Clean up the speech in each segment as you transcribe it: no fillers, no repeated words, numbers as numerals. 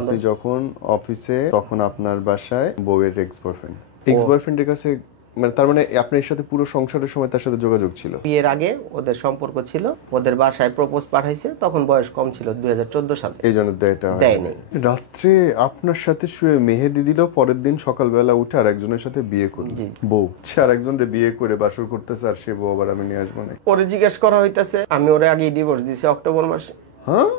আপনি যখন অফিসে তখন আপনার বাসায় বউয়ের এক্স বয়ফ্রেন্ডের কাছে মানে তার মানে আপনার সাথে পুরো সংসারের সময় তার সাথে যোগাযোগ ছিল? বিয়ের আগে ওদের সম্পর্ক ছিল, ওদের বাসায় প্রপোজ পাঠাইছে, তখন বয়স কম ছিল 2014 সালে। এই জন্য দেয়নি। রাত্রে আপনার সাথে শুয়ে মেহেদি দিল, পরের দিন সকালবেলা উঠে আর একজনের সাথে বিয়ে করলো। বউ সে আর একজনের বিয়ে করে বাসর করতেছে, আর সে বউ আবার আমি নিয়ে আসবো না। ওরে জিজ্ঞেস করা হইতেছে, আমি ওরে আগে ডিভোর্স দিছি অক্টোবর মাসে। হ্যাঁ,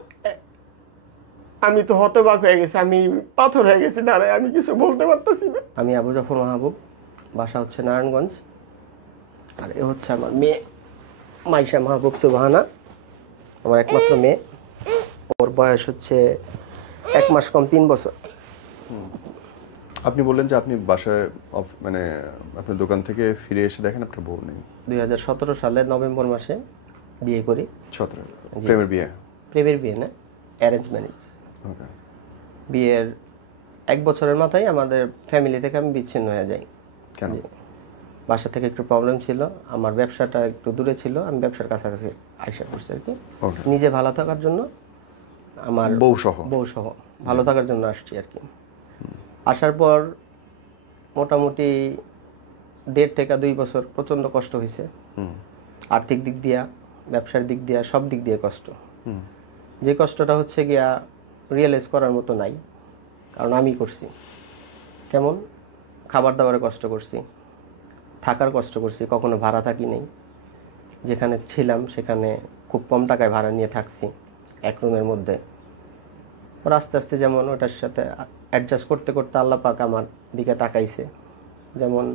আমি তো হতবাক হয়ে গেছি, আমি পাথর হয়ে গেছি দাঁড়ায়, আমি কিছু বলতে পারতেছি না। আমি আবু জাফর মাহবুব, বাসা হচ্ছে নারায়ণগঞ্জ, আর এ হচ্ছে আমার মেয়ে মাইশা মাহবুব সুবহানা, আমার একমাত্র মেয়ে। ওর বয়স হচ্ছে 1 মাস কম 3 বছর। আপনি বললেন যে আপনি বাসায় মানে আপনার দোকান থেকে ফিরে এসে দেখেন আপনার বউ নেই। 2017 সালের নভেম্বর মাসে বিয়ে করি। 17 প্রেমের বিয়ে? প্রেমের বিয়ে না, অ্যারেঞ্জ ম্যারেজ। ওকে। বিয়ের 1 বছরের মাথায় আমাদের ফ্যামিলি থেকে আমি বিচ্ছিন্ন হয়ে যাই। কেন? বাসা থেকে একটু প্রবলেম ছিল, আমার ব্যবসাটা একটু দূরে ছিল, আমি ব্যবসার কাছাকাছি আইসা করছি আর কি, নিজে ভালো থাকার জন্য, আমার বউ সহ ভালো থাকার জন্য আসছি আর কি। আসার পর মোটামুটি 1.5 থেকে 2 বছর প্রচণ্ড কষ্ট হয়েছে, আর্থিক দিক দিয়া, ব্যবসার দিক দিয়া, সব দিক দিয়ে কষ্ট। যে কষ্টটা হচ্ছে গিয়া রিয়েলাইজ করার মতো নাই, কারণ আমি করছি। কেমন? খাবার দাবারে কষ্ট করছি, থাকার কষ্ট করছি, কখনো ভাড়া থাকি নেই, যেখানে ছিলাম সেখানে খুব কম টাকায় ভাড়া নিয়ে থাকছি এক রুমের মধ্যে। ওর আস্তে আস্তে যেমন ওটার সাথে অ্যাডজাস্ট করতে করতে আল্লাহ পাক আমার দিকে তাকাইছে, যেমন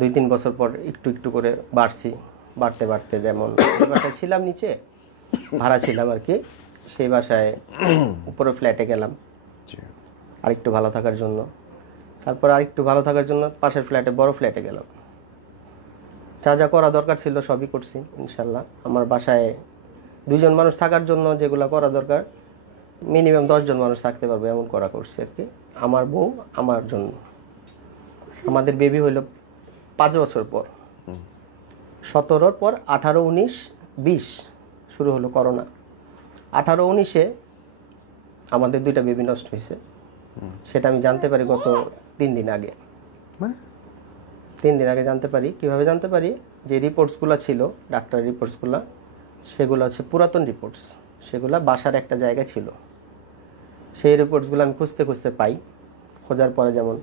2-3 বছর পর একটু একটু করে বাড়তে বাড়তে, যেমন বাসায় ছিলাম নিচে ভাড়া ছিলাম আর কি, সেই বাসায় উপরে ফ্ল্যাটে গেলাম আরেকটু ভালো থাকার জন্য। তারপর আরেকটু ভালো থাকার জন্য পাশের ফ্ল্যাটে, বড় ফ্ল্যাটে গেলাম। যা যা করা দরকার ছিল সবই করছি ইনশাল্লাহ। আমার বাসায় 2 জন মানুষ থাকার জন্য যেগুলো করা দরকার, মিনিমাম 10 জন মানুষ থাকতে পারবে এমন করা করছি আর কি, আমার বউ আমার জন্য। আমাদের বেবি হইল 5 বছর পর, 17-র পর 18, 19, 20 শুরু হলো করোনা। 18, 19-এ আমাদের 2টা বেবি নষ্ট হয়েছে, সেটা আমি জানতে পারি গত 3 দিন আগে। 3 দিন আগে জানতে পারি। কিভাবে জানতে পারি? যে রিপোর্টসগুলো ছিল, ডাক্তার রিপোর্টসগুলো, সেগুলো হচ্ছে পুরাতন রিপোর্টস, সেগুলো বাসার একটা জায়গায় ছিল। সেই রিপোর্টসগুলো আমি খুঁজতে খুঁজতে পাই। খোঁজার পরে যেমন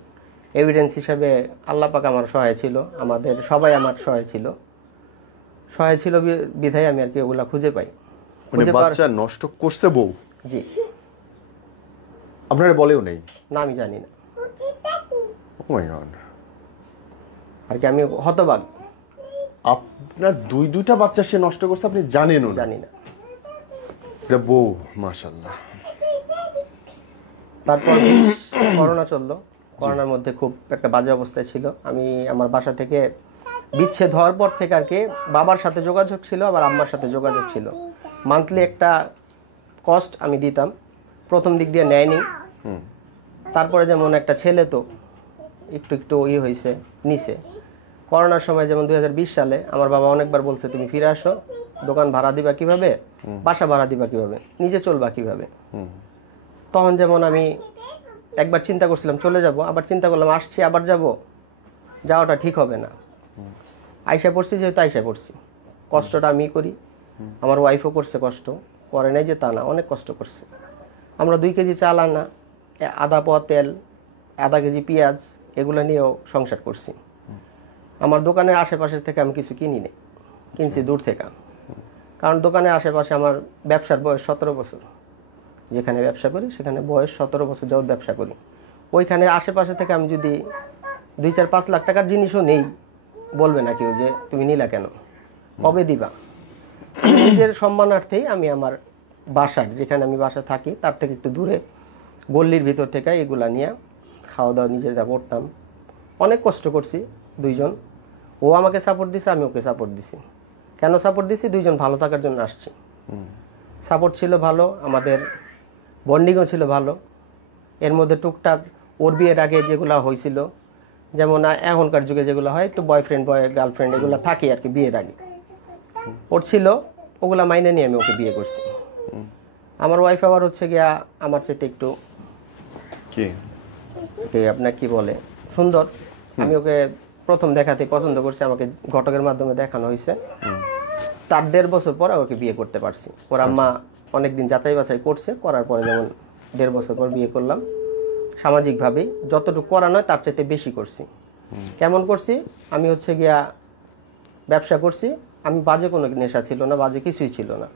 এভিডেন্স হিসাবে আল্লাহ পাক আমার সহায় ছিল, আমাদের সবাই আমার সহায় ছিল বিধায় আমি আর কি ওগুলা খুঁজে পাই। বাচ্চা নষ্ট করছে বউ? জি। আপনারা বলেও নেই? না, আমি জানি না। ও মাই গড। আর কি আমি হতবাক। আপনার 2টা বাচ্চা সে নষ্ট করছে, আপনি জানেনও? জানি না। এটা বউ, মাশাআল্লাহ। তারপর করোনা চললো। করোনার মধ্যে খুব একটা বাজে অবস্থায় ছিল। আমি আমার বাসা থেকে বিচ্ছেদ হওয়ার পর থেকে আর কি বাবার সাথে যোগাযোগ ছিল, আবার আম্মার সাথে যোগাযোগ ছিল। মান্থলি একটা কস্ট আমি দিতাম, প্রথম দিক দিয়ে নেয়নি। তারপরে যেমন একটা ছেলে তো একটু একটু হয়েছে নিচে। করোনার সময় যেমন 2020 সালে আমার বাবা অনেকবার বলছে, তুমি ফিরে আসো, দোকান ভাড়া দিবা কিভাবে, বাসা ভাড়া দিবা কিভাবে, নিজে চলবা কিভাবে। তখন যেমন আমি একবার চিন্তা করছিলাম চলে যাব, আবার চিন্তা করলাম আসছি আবার যাব, যাওয়াটা ঠিক হবে না। আইসা পড়ছি, যেহেতু আইসা পড়ছি, কষ্টটা আমি করি, আমার ওয়াইফও করছে কষ্ট, করে নাই যে তা না, অনেক কষ্ট করছে। আমরা 2 কেজি চাল আনা, আধা পোয়া তেল, আধা কেজি পেঁয়াজ, এগুলো নিয়েও সংসার করছি। আমার দোকানের আশেপাশে থেকে আমি কিছু কিনি নেই, কিনছি দূর থেকে, কারণ দোকানের আশেপাশে আমার ব্যবসার বয়স 17 বছর। যেখানে ব্যবসা করি সেখানে বয়স 17 বছর যাবত ব্যবসা করি। ওইখানে আশেপাশে থেকে আমি যদি 2-4-5 লাখ টাকার জিনিসও নেই, বলবে না কেউ যে তুমি নিলা কেন, কবে দিবা। নিজের সম্মানার্থেই আমি আমার বাসার, যেখানে আমি বাসা থাকি তার থেকে একটু দূরে গল্লির ভিতর থেকে এগুলা নিয়ে খাওয়া দাওয়া নিজেরা করতাম। অনেক কষ্ট করছি 2 জন। ও আমাকে সাপোর্ট দিছে, আমি ওকে সাপোর্ট দিছি। কেন সাপোর্ট দিছি? 2 জন ভালো থাকার জন্য আসছি। সাপোর্ট ছিল ভালো, আমাদের বন্ডিংও ছিল ভালো। এর মধ্যে টুকটাক ওর বিয়ের আগে যেগুলো হয়েছিল, যেমন এখনকার যুগে যেগুলো হয়, একটু বয়ফ্রেন্ড গার্লফ্রেন্ড এগুলো থাকে আর কি বিয়ের আগে, ওর ছিল, ওগুলা মাইনে নিয়ে আমি ওকে বিয়ে করছি। আমার ওয়াইফ আবার হচ্ছে গিয়া আমার চাইতে একটু কি আপনার কি বলে সুন্দর। আমি ওকে প্রথম দেখাতে পছন্দ করছি, আমাকে ঘটকের মাধ্যমে দেখানো হয়েছে। তার 1.5 বছর পরে ওকে বিয়ে করতে পারছি। ওর আম্মা অনেকদিন যাচাই বাছাই করছে, করার পরে যেমন 1.5 বছর পর বিয়ে করলাম। সামাজিকভাবে যতটুকু করা নয় তার চাইতে বেশি করছি। কেমন করছি, আমি হচ্ছে গিয়া ব্যবসা করছি। আমি বাজে কোনো নেশা ছিল না, বাজে কিছুই ছিল না।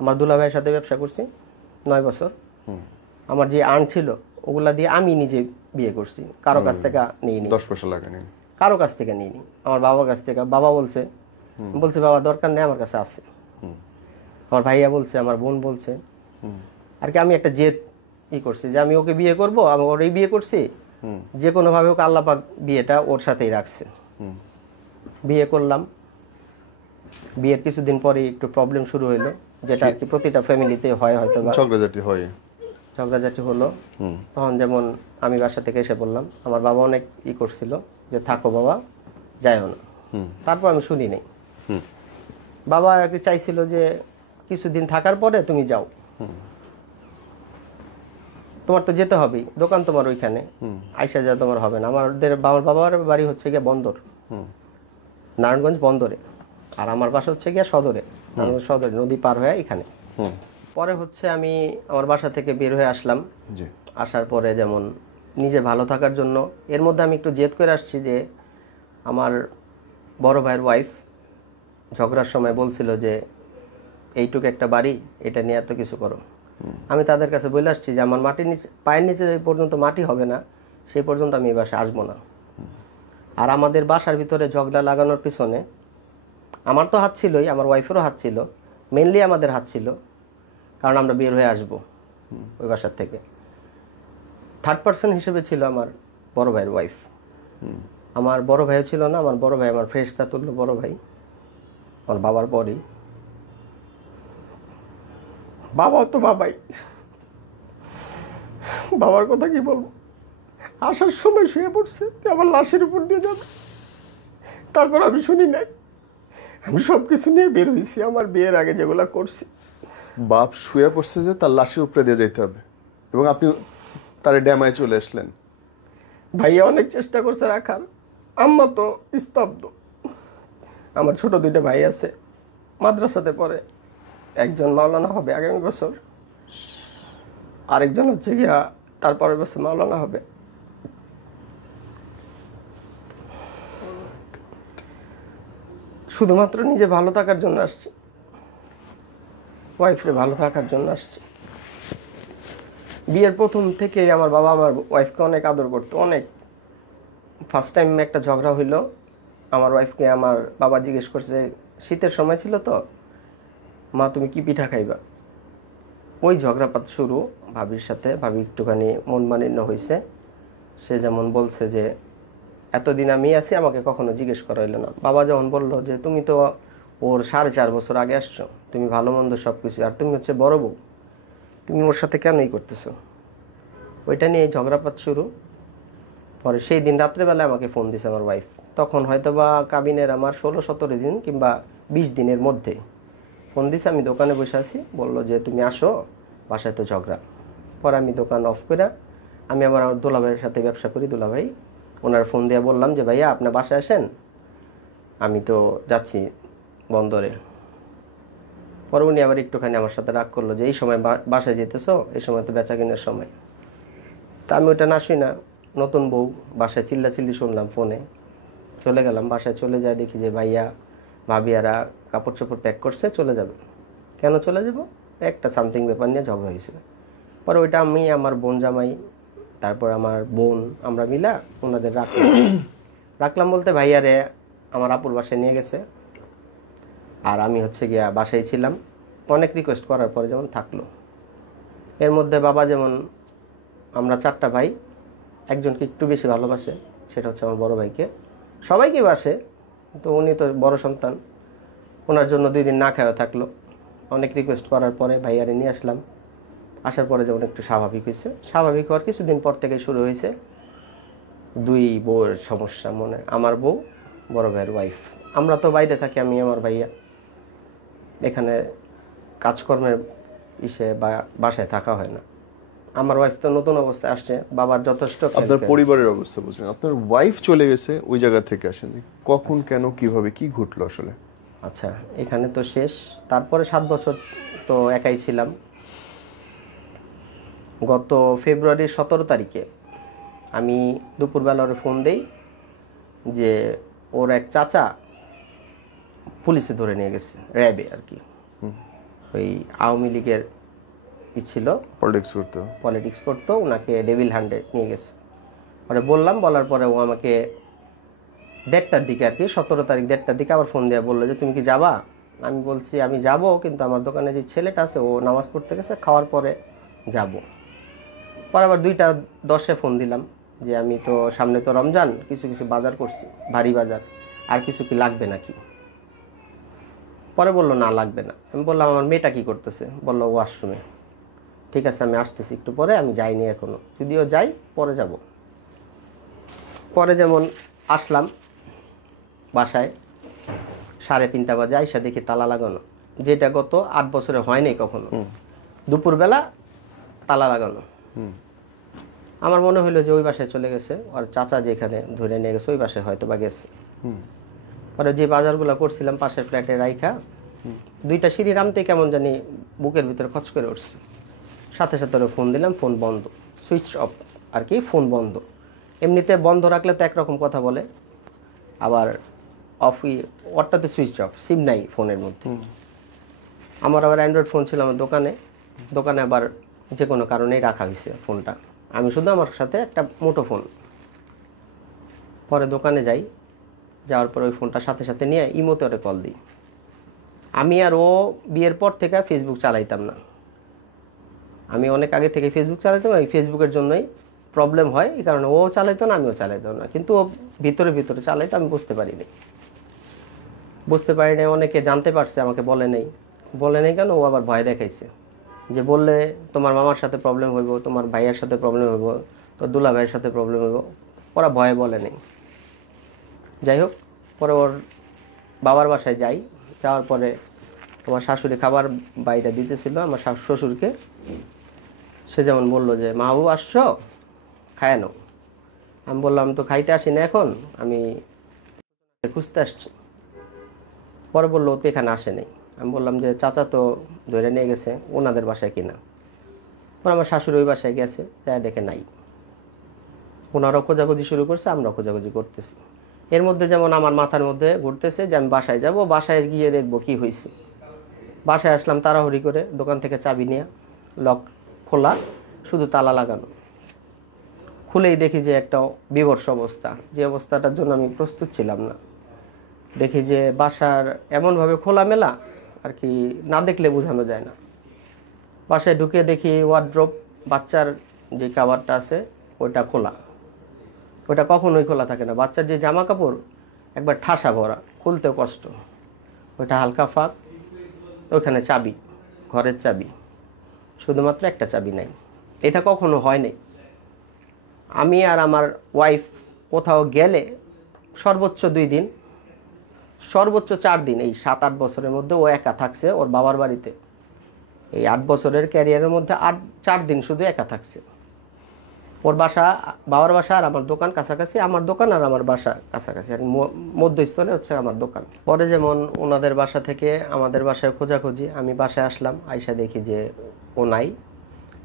আমার দুলাভাইয়ের সাথে ব্যবসা করছি 9 বছর। আমার যে আর্ন ছিল ওগুলা দিয়ে আমি নিজে বিয়ে করছি, কারো কাছ থেকে নিইনি, 10 পয়সা লাগেনি, কারো কাছ থেকে নিইনি। আমার বাবার কাছ থেকে, বাবা বলছে বাবা দরকার নেই, আমার কাছে আছে। আমার ভাইয়া বলছে, আমার বোন বলছে আর কি। আমি একটা জেদ করছি যে আমি ওকে বিয়ে করবো, আমি ওরই বিয়ে করছি, যে কোনোভাবে ওকে আল্লাহ পাক বিয়েটা ওর সাথেই রাখছে। বিয়ে করলাম। বিয়ের কিছুদিন পরে একটু প্রবলেম শুরু হইলো, যেটা আর কি প্রতিটা ফ্যামিলিতে হয়, হয়তো ঝগড়াঝাটি হলো। তখন যেমন আমি বাসা থেকে এসে বললাম, আমার বাবা অনেক করছিল যে থাকো বাবা, যাইও না। তারপর আমি শুনি নাই। বাবা আর কি চাইছিল যে কিছুদিন থাকার পরে তুমি যাও, তোমার তো যেতে হবেই, দোকান তোমার ওইখানে, আইসা যা তোমার হবে না। আমাদের বাবার বাড়ি হচ্ছে গিয়ে বন্দর, নারায়ণগঞ্জ বন্দরে, আর আমার বাসা হচ্ছে গিয়া সদরে, সদরে নদী পার হয়ে এখানে। পরে হচ্ছে আমি আমার বাসা থেকে বের হয়ে আসলাম। আসার পরে যেমন নিজে ভালো থাকার জন্য, এর মধ্যে আমি একটু জেদ করে আসছি যে আমার বড় ভাইয়ের ওয়াইফ ঝগড়ার সময় বলছিল যে এইটুকু একটা বাড়ি, এটা নিয়ে এত কিছু করো। আমি তাদের কাছে বলে আসছি যে আমার মাটির নিচে, পায়ের নিচে পর্যন্ত মাটি হবে না সেই পর্যন্ত আমি এই বাসায় আসবো না। আর আমাদের বাসার ভিতরে ঝগড়া লাগানোর পিছনে আমার তো হাত ছিলই, আমার ওয়াইফেরও হাত ছিল, মেনলি আমাদের হাত ছিল, কারণ আমরা বের হয়ে আসবো ওই বাসার থেকে। থার্ড পার্সন হিসেবে ছিল আমার বড় ভাইয়ের ওয়াইফ। আমার বড় ভাইও ছিল না, আমার বড় ভাই আমার ফেরেশতা তুল্য বড় ভাই, আমার বাবার পরই। বাবাও তো বাবাই, বাবার কথা কি বলবো। আসার সময় শুয়ে পড়ছে, আমার লাশের উপর দিয়ে যাবে, তারপর আমি শুনি নাই। আমি সব কিছু নিয়ে বের হয়েছি আমার বিয়ের আগে যেগুলা করছি। বাপ শুয়ে পড়ছে যে তার লাশের উপরে দিয়ে যেতে হবে, এবং আপনি তার ড্যামায় চলে আসলেন। ভাইয়া অনেক চেষ্টা করছে রাখার, আম্মা তো স্তব্ধ। আমার ছোট 2টা ভাই আছে, মাদ্রাসাতে পড়ে, একজন মাওলানা হবে আগামী বছর, আরেকজন হচ্ছে গিয়া তারপরের বছর মাওলানা হবে। শুধুমাত্র নিজে ভালো থাকার জন্য আসছি, ওয়াইফরে ভালো থাকার জন্য আসছি। বিয়ের প্রথম থেকে আমার বাবা আমার ওয়াইফকে অনেক আদর করতো, অনেক। ফার্স্ট টাইম একটা ঝগড়া হইলো, আমার ওয়াইফকে আমার বাবা জিজ্ঞেস করছে, শীতের সময় ছিল তো, মা তুমি কি পিঠা খাইবা। ওই ঝগড়াপাত শুরু ভাবির সাথে। ভাবি একটুখানি মন মালিন্য হয়েছে। সে যেমন বলছে যে এতদিন আমি আছি, আমাকে কখনো জিজ্ঞেস করা হইলো না। বাবা যেমন বললো যে তুমি তো ওর 4.5 বছর আগে আসছো, তুমি ভালো মন্দ সব কিছু, আর তুমি হচ্ছে বড় বউ, তুমি ওর সাথে কেনই করতেছো। ওইটা নিয়ে ঝগড়াপাত শুরু। পরে সেই দিন রাত্রেবেলায় আমাকে ফোন দিছে আমার ওয়াইফ। তখন হয়তো বা কাবিনের আমার 16-17 দিন কিংবা 20 দিনের মধ্যে ফোন দিছে। আমি দোকানে বসে আছি, বললো যে তুমি আসো, বাসায় তো ঝগড়া। পরে আমি দোকান অফ করে, আমি আমার দুলাভাইয়ের সাথে ব্যবসা করি, দুলাভাই, ওনার ফোন দিয়ে বললাম যে ভাইয়া আপনার বাসায় আসেন, আমি তো যাচ্ছি বন্দরে। পরে উনি আবার একটুখানি আমার সাথে রাগ করলো যে এই সময় বাসায় যেতেছো, এই সময় তো বেচা কেনার সময়। তা আমি ওটা না শুই না, নতুন বউ, বাসায় চিল্লাচিল্লি শুনলাম ফোনে। চলে গেলাম, বাসায় চলে যায় দেখি যে ভাইয়া ভাবিয়ারা কাপড় চোপড় প্যাক করছে, চলে যাবে। কেন চলে যাব, একটা সামথিং ব্যাপার নিয়ে ঝগড়া হয়েছিল। পরে ওইটা আমি, আমার বোন জামাই, তারপর আমার বোন, আমরা মিলা ওনাদের রাখলাম বলতে ভাইয়ারে আমার আপুর বাসায় নিয়ে গেছে, আর আমি হচ্ছে গিয়া বাসায় ছিলাম। অনেক রিকোয়েস্ট করার পরে যেমন থাকলো। এর মধ্যে বাবা যেমন, আমরা 4টা ভাই, একজনকে একটু বেশি ভালোবাসে, সেটা হচ্ছে আমার বড় ভাইকে। সবাইকে বাসে, তো উনি তো বড় সন্তান, ওনার জন্য 2 দিন না খাওয়া থাকলো। অনেক রিকোয়েস্ট করার পরে ভাইয়ারে নিয়ে আসলাম। আসার পরে যেমন একটু স্বাভাবিক হয়েছে, স্বাভাবিক হওয়ার কিছুদিন পর থেকে শুরু হয়েছে 2 বউয়ের সমস্যা। মনে আমার বউ, বড় ভাইয়ের ওয়াইফ। আমরা তো বাইরে থাকি, আমি আমার ভাইয়া। এখানে কাজকর্মের বাসায় থাকা হয় না। আমার ওয়াইফ তো নতুন অবস্থায় আসছে, বাবার যথেষ্ট। আপনার পরিবারের অবস্থা বুঝলেন, আপনার ওয়াইফ চলে গেছে ওই জায়গা থেকে আসেনি, কখন, কেন, কিভাবে, কি ঘটলো আসলে? আচ্ছা, এখানে তো শেষ। তারপরে 7 বছর তো একাই ছিলাম। গত ফেব্রুয়ারির 17 তারিখে আমি দুপুরবেলা ওর ফোন দেই যে ওর এক চাচা পুলিশে ধরে নিয়ে গেছে, র্যাবে আর কি, ওই আওয়ামী লীগের ছিল, পলিটিক্স করতো, ওনাকে ডেভিল হ্যান্ডে নিয়ে গেছে। পরে বলার পরে ও আমাকে 1:30টার দিকে আর কি, 17 তারিখ 1:30টার দিকে আবার ফোন দিয়ে বললো যে তুমি কি যাবা? আমি বলছি আমি যাব, কিন্তু আমার দোকানে যে ছেলেটা আছে ও নামাজ পড়তে গেছে, খাওয়ার পরে যাব। পরে আবার 2:10 ফোন দিলাম যে আমি তো সামনে তো রমজান, কিছু কিছু বাজার করছি, ভারী বাজার, আর কিছু কি লাগবে নাকি? পরে বললো না লাগবে না। আমি বললাম আমার মেয়েটা কি করতেছে? বললো ওয়াশরুমে। ঠিক আছে আমি আসতেছি একটু পরে, আমি যাইনি এখনো, যদিও যাই পরে যাব। পরে যেমন আসলাম বাসায় 3:30 বাজে, আইসা দেখি তালা লাগানো, যেটা গত 8 বছরে হয় নাই কখনো। দুপুরবেলা তালা লাগানো। আমার মনে হইলো যে ওই বাসায় চলে গেছে, আর চাচা যেখানে ধরে নিয়ে গেছে ওই বাসায় হয়তো বা গেছে। পরে যে বাজারগুলো করছিলাম পাশের ফ্ল্যাটে রাইখা, 2টা সিঁড়ি নামতে কেমন জানি বুকের ভিতরে খচ করে উঠছে। সাথে সাথে ওরা ফোন দিলাম, ফোন বন্ধ, সুইচ অফ আর কি, ফোন বন্ধ। এমনিতে বন্ধ রাখলে তো একরকম কথা বলে, আবার ওরটাতে সুইচ অফ, সিম নাই ফোনের মধ্যে। আমার আবার অ্যান্ড্রয়েড ফোন ছিল আমার দোকানে আবার যে কোনো কারণেই রাখা হয়েছে ফোনটা, আমি শুধু আমার সাথে একটা মুঠো ফোন। পরে দোকানে যাওয়ার পর ওই ফোনটা সাথে সাথে নিয়ে ইমোতে ওরে কল দিই। আমি আর ও বিয়ের পর থেকে ফেসবুক চালাইতাম না, আমি অনেক আগে থেকে ফেসবুক চালাইতাম, এই ফেসবুকের জন্যই প্রবলেম হয়, এই কারণে ও চালাইতো না আমিও চালাইতাম না, কিন্তু ও ভিতরে চালাইতো, আমি বুঝতে পারিনি। অনেকে জানতে পারছে, আমাকে বলে নেই কেন, ও আবার ভয় দেখাইছে যে বললে তোমার মামার সাথে প্রবলেম হইব, তোমার ভাইয়ের সাথে প্রবলেম হইব, তোর দুলা ভাইয়ের সাথে প্রবলেম হইব, ওরা ভয়ে বলে নেই। যাই হোক, পরে ওর বাবার বাসায় যাওয়ার পরে তোমার শাশুড়ি খাবার বাইরে দিতেছিল আমার শ্বশুরকে। সে যেমন বললো যে মাহবুব আসছো, খায় নাও। আমি বললাম তো খাইতে আসি না এখন, আমি খুঁজতে আসছি। পরে বললো তো এখানে আসে নাই। আমি বললাম যে চাচা তো ধরে নিয়ে গেছে ওনাদের বাসায় কিনা। পরে আমার শাশুড়ি ওই বাসায় গেছে, তাই দেখে নাই। ওনারাও খোঁজাখুঁজি শুরু করছে, আমরাও খোঁজাখুঁজি করতেছি। এর মধ্যে যেমন আমার মাথার মধ্যে ঘুরতেছে যে আমি বাসায় যাব, বাসায় গিয়ে দেখবো কি হয়েছে। বাসায় আসলাম তাড়াহুড়ি করে, দোকান থেকে চাবি নিয়ে, লক খোলা, শুধু তালা লাগানো। খুলেই দেখি যে একটা বিভৎস অবস্থা, যে অবস্থাটার জন্য আমি প্রস্তুত ছিলাম না। দেখি যে বাসার এমনভাবে খোলামেলা আর কি, না দেখলে বোঝানো যায় না। বাসায় ঢুকে দেখি ওয়ার্ড্রোব, বাচ্চার যে কাভারটা আছে ওইটা খোলা, ওইটা কখনোই খোলা থাকে না। বাচ্চার যে জামা কাপড় একবার ঠাসা ভরা, খুলতেও কষ্ট, ওইটা হালকা ফাঁক। ওইখানে চাবি, ঘরের চাবি, শুধুমাত্র একটা চাবি নাই। এটা কখনো হয় নাই। আমি আর আমার ওয়াইফ কোথাও গেলে সর্বোচ্চ 2 দিন, সর্বোচ্চ 4 দিন, এই 7-8 বছরের মধ্যে ও একা থাকছে ওর বাবার বাড়িতে। এই 8 বছরের ক্যারিয়ারের মধ্যে 4 দিন শুধু একা থাকছে। ওর বাবার বাসা আর আমার দোকান কাছাকাছি, আমার দোকান আর আমার বাসা কাছাকাছি, আর মধ্যস্থলে হচ্ছে আমার দোকান। পরে যেমন ওনাদের বাসা থেকে আমাদের বাসায় খোঁজাখুঁজি, আমি বাসায় আসলাম, আইসা দেখি যে ও নাই,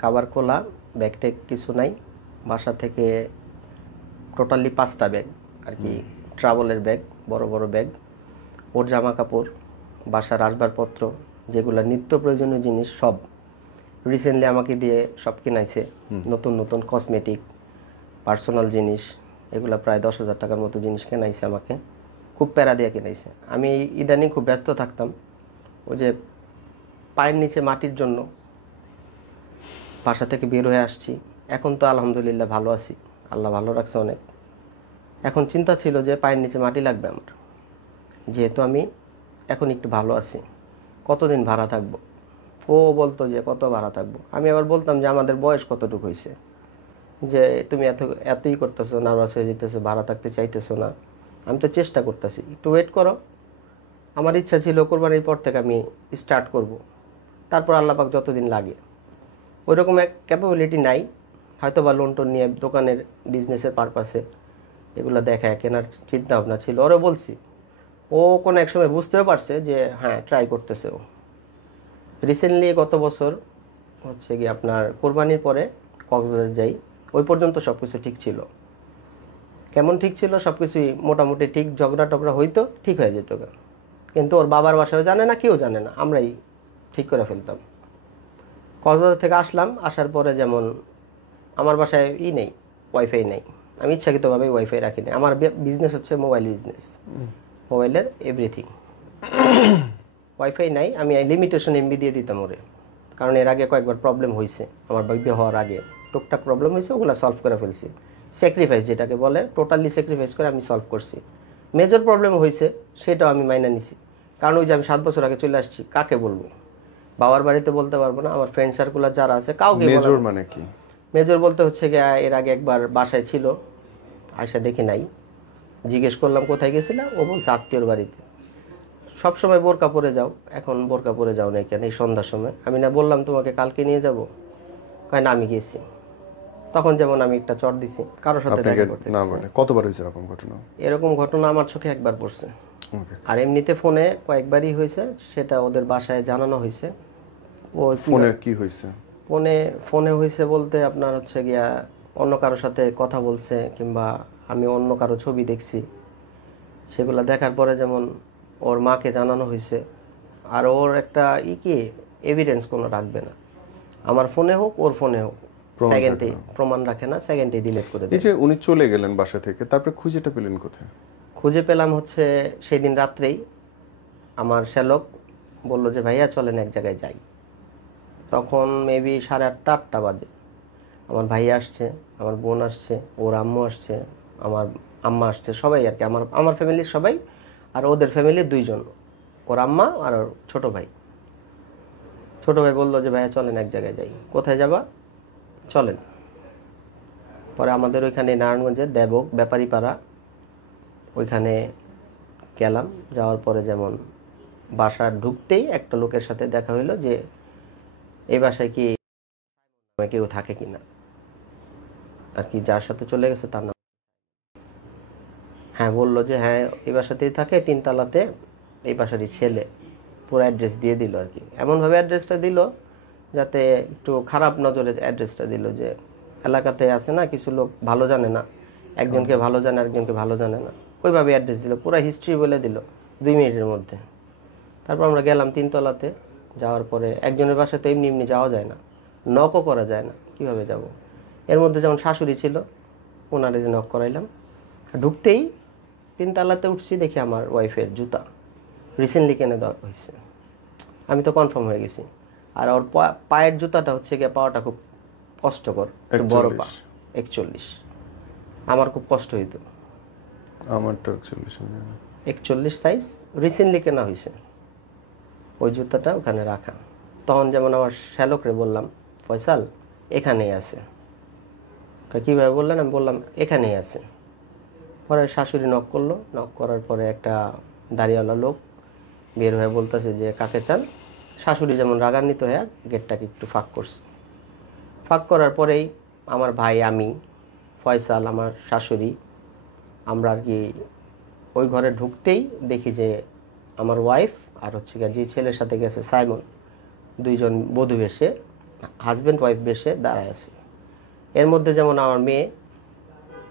কাভার খোলা, ব্যাগ ট্যাগ কিছু নাই। বাসা থেকে টোটালি 5টা ব্যাগ আর কি, ট্রাভেলের ব্যাগ, বড় বড় ব্যাগ, ওর জামা কাপড়, বাসার আসবাবপত্র, যেগুলো নিত্য প্রয়োজনীয় জিনিস সব রিসেন্টলি আমাকে দিয়ে সব কিনাইছে। নতুন নতুন কসমেটিক, পার্সোনাল জিনিস, এগুলো প্রায় 10,000 টাকার মতো জিনিস কেনাইছে আমাকে, খুব প্যারা দিয়ে কিনাইছে। আমি ইদানিং খুব ব্যস্ত থাকতাম, ওই যে পায়ের নিচে মাটির জন্য বাসা থেকে বের হয়ে আসছি। এখন তো আলহামদুলিল্লাহ ভালো আছি, আল্লাহ ভালো রাখছে অনেক। এখন চিন্তা ছিল যে পায়ের নিচে মাটি লাগবে আমার, যেহেতু আমি এখন একটু ভালো আছি, কতদিন ভাড়া থাকবো। ও বলতো যে কত ভাড়া থাকবো, আমি আবার বলতাম যে আমাদের বয়স কতটুকু হয়েছে যে তুমি এতই করতেছো, নার্ভাস হয়ে যেতেছো, ভাড়া থাকতে চাইতেছো না। আমি তো চেষ্টা করতেছি, একটু ওয়েট করো। আমার ইচ্ছা ছিল কোরবানির পর থেকে আমি স্টার্ট করব, তারপর আল্লাহ পাক যতদিন লাগে। ওইরকম এক ক্যাপাবিলিটি নাই, হয়তো বা লোন টোন নিয়ে দোকানের বিজনেসের পারপাসে এগুলো দেখায় কেনার চিন্তা ভাবনা ছিল। ওরা বলছি, ও কোনো এক সময় বুঝতেও পারছে যে হ্যাঁ ট্রাই করতেছে ও। রিসেন্টলি গত বছর হচ্ছে কি আপনার কোরবানির পরে কক্সবাজার যাই, ওই পর্যন্ত সব কিছু ঠিক ছিল। কেমন ঠিক ছিল? সব কিছুই মোটামুটি ঠিক, ঝগড়া টগড়া হইতো, ঠিক হয়ে যেত। কিন্তু ওর বাবার বাসাও জানে না, কেউ জানে না, আমরাই ঠিক করে ফেলতাম। কক্সবাজার থেকে আসলাম, আসার পরে যেমন আমার বাসায় নেই, ওয়াইফাই নেই। আমি ইচ্ছাকৃতভাবে ওয়াইফাই রাখিনি। আমার বিজনেস হচ্ছে মোবাইল বিজনেস, মোবাইলের এভরিথিং। ওয়াইফাই নাই, আমি লিমিটেশন এমবি দিয়ে দিতাম ওরে, কারণ এর আগে কয়েকবার প্রবলেম হয়েছে আমার বিয়ে হওয়ার আগে, টুকটাক প্রবলেম হয়েছে, ওগুলো সলভ করে ফেলছি। স্যাক্রিফাইস যেটাকে বলে, টোটালি স্যাক্রিফাইস করে আমি সলভ করছি। মেজর প্রবলেম হয়েছে সেটাও আমি মাইনা নিছি, কারণ ওই যে আমি 7 বছর আগে চলে আসছি, কাকে বলবো? বাবার বাড়িতে বলতে পারবো না, আমার ফ্রেন্ড সার্কুলার যারা আছে কাউকে। মেজর মানে কি? মেজর বলতে হচ্ছে গিয়ে এর আগে একবার বাসায় ছিল, আয়সা দেখি নাই, জিজ্ঞেস করলাম কোথায় গেছিলাম, ও বলছে আত্মীয়র বাড়িতে। সব সময় বোরকা পরে যাও, এখন বোরকা পরে যাও না কেন এই সন্ধ্যার সময়? আমি না বললাম তোমাকে কালকে নিয়ে যাব? কয় না আমি গেছি। তখন যেমন আমি একটা চট দিছি, কারোর সাথে দেখা করতে না বলে। কতবার হয়েছে এরকম ঘটনা? এরকম ঘটনা আমার চোখে একবার পড়ছে, আর এমনিতে ফোনে কয়েকবারই হয়েছে। সেটা ওদের বাসায় জানানো হয়েছে। ও ফোনে কি হয়েছে? ফোনে হয়েছে বলতে আপনার হচ্ছে গিয়া অন্য কারোর সাথে কথা বলছে, কিংবা আমি অন্য কারো ছবি দেখছি, সেগুলো দেখার পরে যেমন ওর মাকে জানানো হয়েছে। আর ওর একটা কি এভিডেন্স কোনো রাখবে না, আমার ফোনে হোক ওর ফোনে হোক, সেকেন্ডে প্রমাণ রাখে না, সেকেন্ডে ডিলিট করে দেয়। এই যে উনি চলে গেলেন বাসা থেকে, তারপরে খুঁজেটা পেলেন কোথায়? খুঁজে পেলাম হচ্ছে সেই দিন রাত্রেই। আমার শ্যালক বলল যে ভাইয়া চলেন এক জায়গায় যাই। তখন মেবি 8:30 8টা বাজে। আমার ভাই আসছে, আমার বোন আসছে, ওর আম্মু আসছে, আমার আম্মা আসছে, সবাই আর কি, আমার ফ্যামিলির সবাই, আর ওদের ফ্যামিলির 2 জন, ওর আম্মা আর ওর ছোট ভাই। ছোট ভাই বললো যে ভাইয়া চলেন এক জায়গায় যাই। কোথায় যাবা? চলেন। পরে আমাদের ওইখানে নারায়ণগঞ্জের দেবক ব্যাপারীপাড়া, ওইখানে গেলাম। যাওয়ার পরে যেমন বাসা ঢুকতেই একটা লোকের সাথে দেখা হইলো যে এই বাসায় কি কেউ থাকে কিনা, আর কি যার সাথে চলে গেছে তার নাম। হ্যাঁ, বললো যে হ্যাঁ এই বাসাতেই থাকে, 3 তলাতে, এই বাসারই ছেলে। পুরো অ্যাড্রেস দিয়ে দিল আর কি, এমনভাবে অ্যাড্রেসটা দিল যাতে একটু খারাপ নজরে অ্যাড্রেসটা দিল, যে এলাকাতে আছে না কিছু লোক ভালো জানে না, একজনকে ভালো জানে আরেকজনকে ভালো জানে না, ওইভাবে অ্যাড্রেস দিল, পুরো হিস্ট্রি বলে দিল 2 মিনিটের মধ্যে। তারপর আমরা গেলাম 3 তলাতে। যাওয়ার পরে একজনের বাসাতে এমনি এমনি যাওয়া যায় না, নকও করা যায় না, কিভাবে যাব? এর মধ্যে যেমন শাশুড়ি ছিল, ওনারে যে নক করাইলাম। ঢুকতেই 3 তলাতে উঠছি, দেখি আমার ওয়াইফের জুতা রিসেন্টলি কিনে দেওয়া হয়েছে। আমি তো কনফার্ম হয়ে গেছি। আর ওর পায়ের জুতাটা হচ্ছে গিয়ে পাওয়াটা খুব কষ্টকর, বড় পা, 41। আমার খুব কষ্ট হইতো। আমার তো 41 সাইজ, রিসেন্টলি কেনা হয়েছে ওই জুতাটা, ওখানে রাখা। তখন যেমন আমার শ্যালকরে বললাম ফয়সাল এখানেই আছে। কীভাবে বললেন? আমি বললাম এখানেই আছে। পরে শাশুড়ি নক করলো, নক করার পরে একটা দাড়িওয়ালা লোক বের হয়ে বলতেছে যে কাকে চান। শাশুড়ি যেমন রাগান্বিত হয়ে গেটটাকে একটু ফাঁক করছে। ফাঁক করার পরেই আমার ভাই, আমি, ফয়সাল, আমার শাশুড়ি, আমরা আর কি ওই ঘরে ঢুকতেই দেখি যে আমার ওয়াইফ আর হচ্ছে যে ছেলের সাথে গেছে সাইমন, 2 জন বধূ বেশে, হাজব্যান্ড ওয়াইফ বেশে দাঁড়ায় আছে। এর মধ্যে যেমন আমার মেয়ে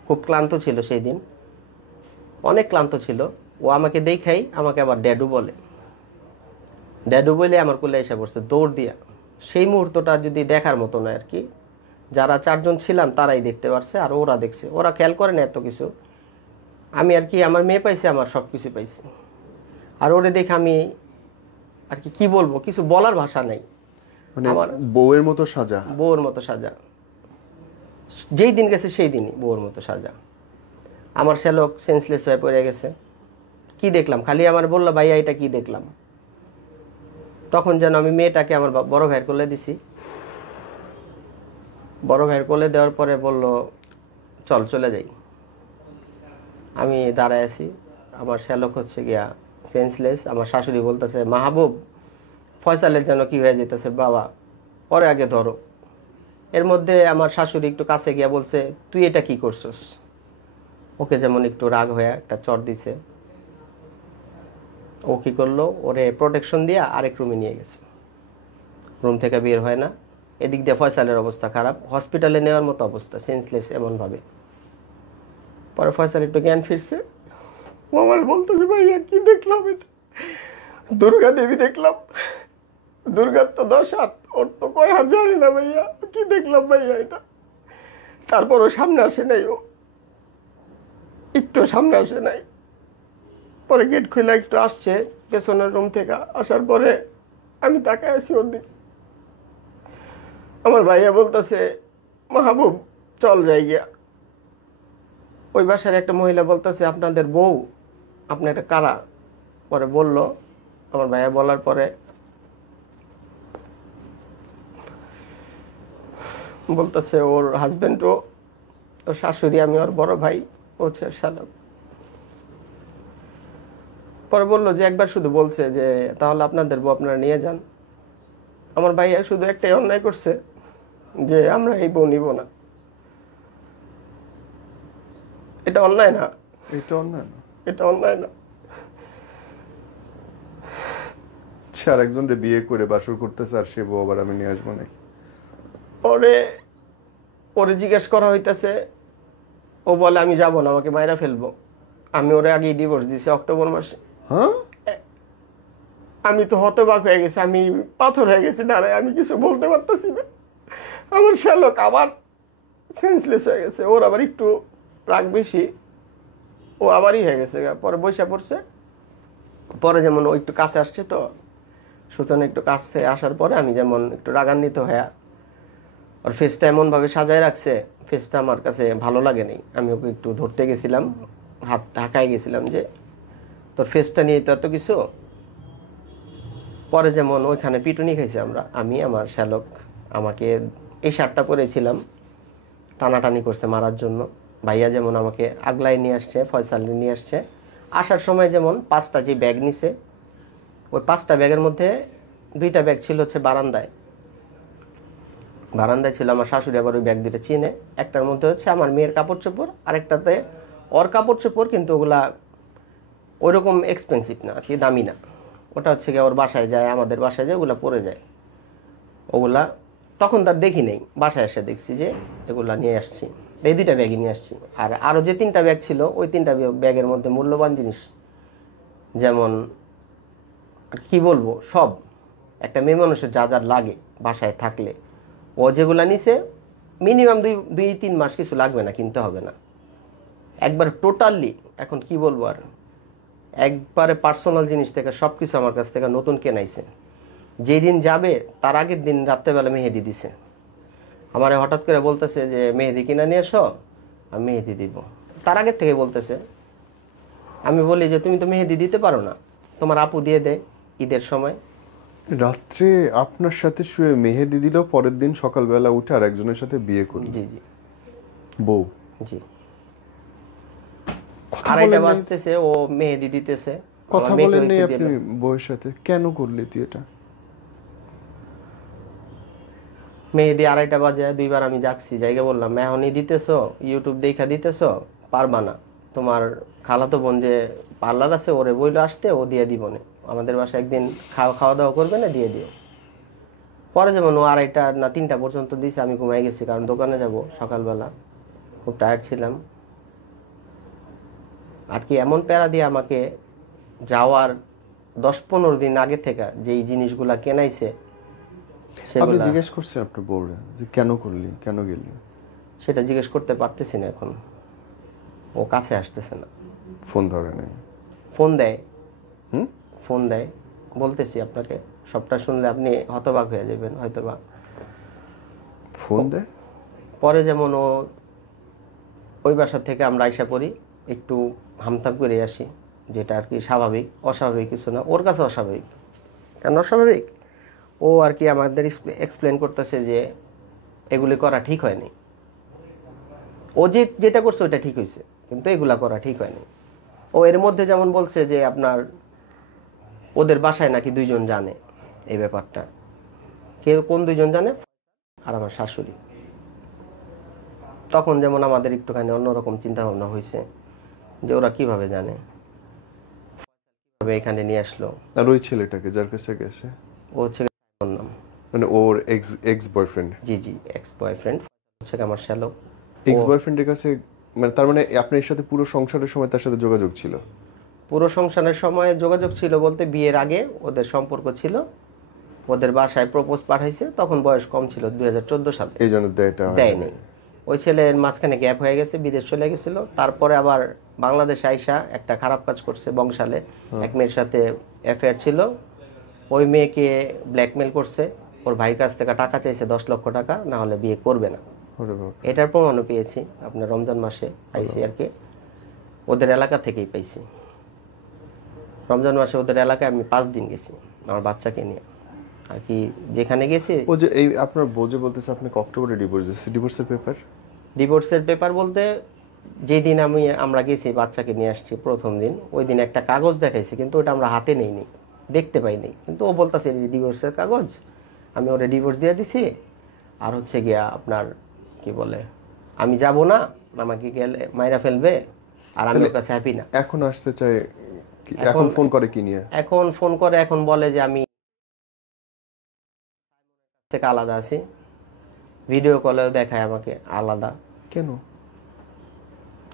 খুব ক্লান্ত ছিল সেই দিন, অনেক ক্লান্ত ছিল। ও আমাকে দেখাই আমাকে আবার ড্যাডু বলে, ড্যাডু বলে আমার কোলে এসে পড়ছে দৌড় দিয়া। সেই মুহূর্তটা যদি দেখার মতো নয় আর কি, যারা 4 জন ছিলাম তারাই দেখতে পারছে, আর ওরা দেখছে, ওরা খেয়াল করে না এত কিছু। আমি আর কি আমার মেয়ে পাইছি, আমার সব কিছু পাইছি। আর ওরে দেখে আমি আর কি বলবো, কিছু বলার ভাষা নেই। আমার বউয়ের মতো সাজা, বউয়ের মতো সাজা, যেই দিন গেছে সেই দিনই বউয়ের মতো সাজা। আমার শ্যালক সেন্সলেস হয়ে পড়ে গেছে। কি দেখলাম? খালি আমার বললো ভাইয়া এটা কি দেখলাম? তখন যেন আমি মেয়েটাকে আমার বড় ভাইয়ের কোলে দিছি। বড় ভাইয়ের কোলে দেওয়ার পরে বলল চল চলে যাই। আমি দাঁড়ায় আছি, আমার শ্যালক হচ্ছে গিয়া সেন্সলেস। আমার শাশুড়ি বলতেছে মাহবুব ফয়সালের যেন কি হয়ে যেতেছে, বাবা পরে আগে ধরো। এর মধ্যে আমার শাশুড়ি একটু কাছে গিয়া বলছে, তুই এটা কি করছস? ওকে যেমন একটু রাগ হয়ে একটা চর দিছে। ও কি করলো, ওরে প্রোটেকশন দিয়ে আরেক রুমে নিয়ে গেছে, রুম থেকে বের হয় না। এদিক দিয়ে ফয়সালের অবস্থা খারাপ, হসপিটালে নেওয়ার মতো অবস্থা, সেন্সলেস এমনভাবে। পরে ফয়সাল একটু জ্ঞান ফিরছে, ও আমার বলতেছে, ভাইয়া কি দেখলাম এটা? দুর্গা দেবী দেখলাম। দুর্গার তো 10 হাত, ওর তো কয় হাত জানি না ভাইয়া, কি দেখলাম ভাইয়া এটা। তারপর ও সামনে আসে নাই, ও একটু সামনে আসে নাই। পরে গেট খুলে একটু আসছে পেছনের রুম থেকে, আসার পরে আমি তাকায় আছি ওর দিকে। আমার ভাইয়া বলতেছে, মাহবুব চল যাই গিয়া। ওই বাসার একটা মহিলা বলতেছে, আপনাদের বউ, আপনি একটা কারা? পরে বলল, আমার ভাইয়া বলার পরে বলতেছে ওর হাজবেন্ডও, ওর শাশুড়ি, আমি ওর বড় ভাই, ও হচ্ছে শালক। পরে বললো যে একবার শুধু বলছে যে তাহলে আপনাদের বউ আপনারা নিয়ে যান। আমার ভাইয়া শুধু একটাই অন্যায় করছে, যে আমরা এই বউ নিব না। এটা অন্যায় না, এটা অন্যায় না, এটা অন্যায় না। সে আর একজনকে বিয়ে করে বাসর করতেছে, আর সে বউ আবার আমি নিয়ে আসবো নাকি? ওরে ওরে জিজ্ঞেস করা হইতেছে, ও বলে আমি যাব না, আমাকে মাইরা ফেলবো। আমি ওরে আগেই ডিভোর্স দিছি অক্টোবর মাসে। হ্যাঁ, আমি তো হতবাক হয়ে গেছি, আমি পাথর হয়ে গেছি দাঁড়ায়, আমি কিছু বলতে পারতেছি না। আমার শ্যালক আবার সেন্সলেস হয়ে গেছে, ওর আবার একটু রাগ বেশি, ও আবারই হয়ে গেছে, পরে বৈশা পড়ছে। পরে যেমন ও একটু কাছে আসছে, তো সূচনা একটু কাছে আসার পরে আমি যেমন একটু রাগান্বিত হয়ে, ওর ফেসটা এমনভাবে সাজায় রাখছে, ফেসটা আমার কাছে ভালো লাগেনি। আমি ওকে একটু ধরতে গেছিলাম, হাত ঢাকায় গেছিলাম যে তোর ফেসটা নিয়ে তো এত কিছু। পরে যেমন ওইখানে পিটুনি খাইছি আমরা, আমি আমার শ্যালক। আমাকে এই শার্টটা পরেছিলাম, টানাটানি করছে মারার জন্য। ভাইয়া যেমন আমাকে আগলায় নিয়ে আসছে, ফয়সাল নিয়ে আসছে। আসার সময় যেমন 5টা যে ব্যাগ নিছে, ওই 5টা ব্যাগের মধ্যে 2টা ব্যাগ ছিল হচ্ছে বারান্দায় ছিল। আমার শাশুড়ি আবার ওই ব্যাগ 2টা চিনে। একটার মধ্যে হচ্ছে আমার মেয়ের কাপড় চোপড়, আরেকটাতে ওর কাপড় চোপড়, কিন্তু ওগুলা ওইরকম এক্সপেন্সিভ না আর কি, দামি না। ওটা হচ্ছে গিয়ে ওর বাসায় যায়, আমাদের বাসায় যায়, ওগুলা পরে যায়। ওগুলা তখন তার দেখি নেই, বাসায় এসে দেখছি যে এগুলা নিয়ে আসছি। এই 2টা ব্যাগই নিয়ে আসছি। আর আরও যে 3টা ব্যাগ ছিল, ওই 3টা ব্যাগের মধ্যে মূল্যবান জিনিস, যেমন আর কি বলবো, সব একটা মেয়ে মানুষের যা যা লাগে বাসায় থাকলে, ও যেগুলা নিছে মিনিমাম 2-3 মাস কিছু লাগবে না, কিনতে হবে না, একবার টোটালি। এখন কি বলবো আর, একবারে পার্সোনাল জিনিস থেকে সব কিছু আমার কাছ থেকে নতুন কেনাইছে। যেই দিন যাবে তার আগের দিন রাত্রেবেলা মেহেদি দিছে। আমার হঠাৎ করে বলতেছে যে মেহেদি কিনা নিয়ে এসো, আমি মেহেদি দিব। তার আগের থেকে বলতেছে। আমি বলি যে তুমি তো মেহেদি দিতে পারো না, তোমার আপু দিয়ে দেয় ঈদের সময়। রাত্রে আপনার সাথে শুয়ে মেহেদি দিল, পরের দিন সকালবেলা উঠে আর একজনের সাথে বিয়ে করল। জি জি, বউ। জি। 2:30 বাজতেছে, ও মেহেদি দিতেছে। কথা বলেন নেই আপনি বউয়ের সাথে? কেন করলে তুই এটা? মেহেদি 2:30 বাজে, 2বার আমি জাগছি, জায়গা বললাম এখনই দিতেছো, ইউটিউব দেখা দিতেছো, পারবা না। তোমার খালাতো বোন যে পার্লার আছে, ওরে বইলো আসতে, ও দিয়ে দিব না। আমাদের বাসায় একদিন খাওয়া দাওয়া করবে না, দিয়ে দিও। পরে যেমন ও 2:30 না 3টা পর্যন্ত দিছে, আমি ঘুমাই গেছি, কারণ দোকানে যাব সকালবেলা, খুব টায়ার্ড ছিলাম আর কি। এমন প্যারা দিয়ে আমাকে যাওয়ার 10-15 দিন আগে থেকে যেই জিনিসগুলা কেনাইছে, আপনি জিজ্ঞেস করছেন আপনার বউরে যে কেন করলি, কেন গেলি? সেটা জিজ্ঞেস করতে পারতেছি না এখন, ও কাছে আসতেছে না। ফোন ধরে নাই? ফোন দেয়, ফোন দেয়, বলতেছি আপনাকে, সবটা শুনলে আপনি হতবাক হয়ে যাবেন হয়তোবা। ফোন দেয়? পরে যেমন ও ওই বাসা থেকে আমরা আইসা পড়ি, একটু হামতাম করে আসি, যেটা আর কি স্বাভাবিক, অস্বাভাবিক কিছু না। ওর কাছে অস্বাভাবিক, কেন অস্বাভাবিক, ও আর কি আমাদের এক্সপ্লেন করতেছে যে এগুলি করা ঠিক হয়নি। ও যেটা করছে ওইটা ঠিক হয়েছে, কিন্তু এগুলা করা ঠিক হয়নি। ও এর মধ্যে যেমন বলছে যে আপনার ওদের বাসায় নাকি 2 জন জানে, এই ব্যাপারটা। কে কোন দুইজন জানে? আর আমার শাশুড়ি। তখন যেমন আমাদের একটুখানি অন্যরকম চিন্তা ভাবনা হয়েছে যে ওরা কিভাবে জানে, কিভাবে এখানে নিয়ে আসলো। আর ওই ছেলেটাকে যার কাছে গেছে, ও হচ্ছে ওর নাম, মানে ওর এক্স বয়ফ্রেন্ড? জি জি, এক্স বয়ফ্রেন্ড হচ্ছে আমার শ্যালো। এক্স বয়ফ্রেন্ডের কাছে, মানে তার মানে আপনার সাথে পুরো সংসারের সময় তার সাথে যোগাযোগ ছিল? পুরো সংসারের সময় যোগাযোগ ছিল বলতে বিয়ের আগে ওদের সম্পর্ক ছিল, ওদের বাসায় প্রপোজ পাঠাইছে, তখন বয়স কম ছিল 2014 সালে, এই জন্য দেয় নেই। ওই ছেলের মাঝখানে গ্যাপ হয়ে গেছে, বিদেশ চলে গেছিল, তারপরে আবার বাংলাদেশে আইসা একটা খারাপ কাজ করছে বংশালে, এক মেয়ের সাথে অ্যাফেয়ার ছিল, ওই মেয়েকে ব্ল্যাকমেল করছে, ওর ভাইয়ের কাছ থেকে টাকা চাইছে 10 লক্ষ টাকা, না হলে বিয়ে করবে না। এটার প্রমাণও পেয়েছি, আপনার রমজান মাসে পাইছি আর কি, ওদের এলাকা থেকেই পাইছি। রমজান মাসে ওদের এলাকায় আমি 5 দিন গেছি আমার বাচ্চাকে নিয়ে আর কি, যেখানে গেছি। ও যে এই আপনার বউ যে বলতেছে আপনাকে অক্টোবরে ডিভোর্স দিয়েছে, ডিভোর্সের পেপার? ডিভোর্সের পেপার বলতে যেই দিন আমরা গেছি বাচ্চাকে নিয়ে আসছি প্রথম দিন, ওই দিন একটা কাগজ দেখাইছে, কিন্তু ওটা আমরা হাতে নেইনি, দেখতে পাইনি, কিন্তু ও বলতেছে ডিভোর্সের কাগজ, আমি ওরে ডিভোর্স দিয়ে দিছি, আর হচ্ছে গিয়া আপনার কি বলে আমি যাব না, আমাকে গেলে মাইরা ফেলবে, আর আমি ওর কাছে হ্যাপি না। এখন আসতে চাই, এখন ফোন করে কি নিয়ে? এখন ফোন করে, এখন বলে যে আমি থেকে আলাদা আছি, ভিডিও কলেও দেখায় আমাকে আলাদা। কেন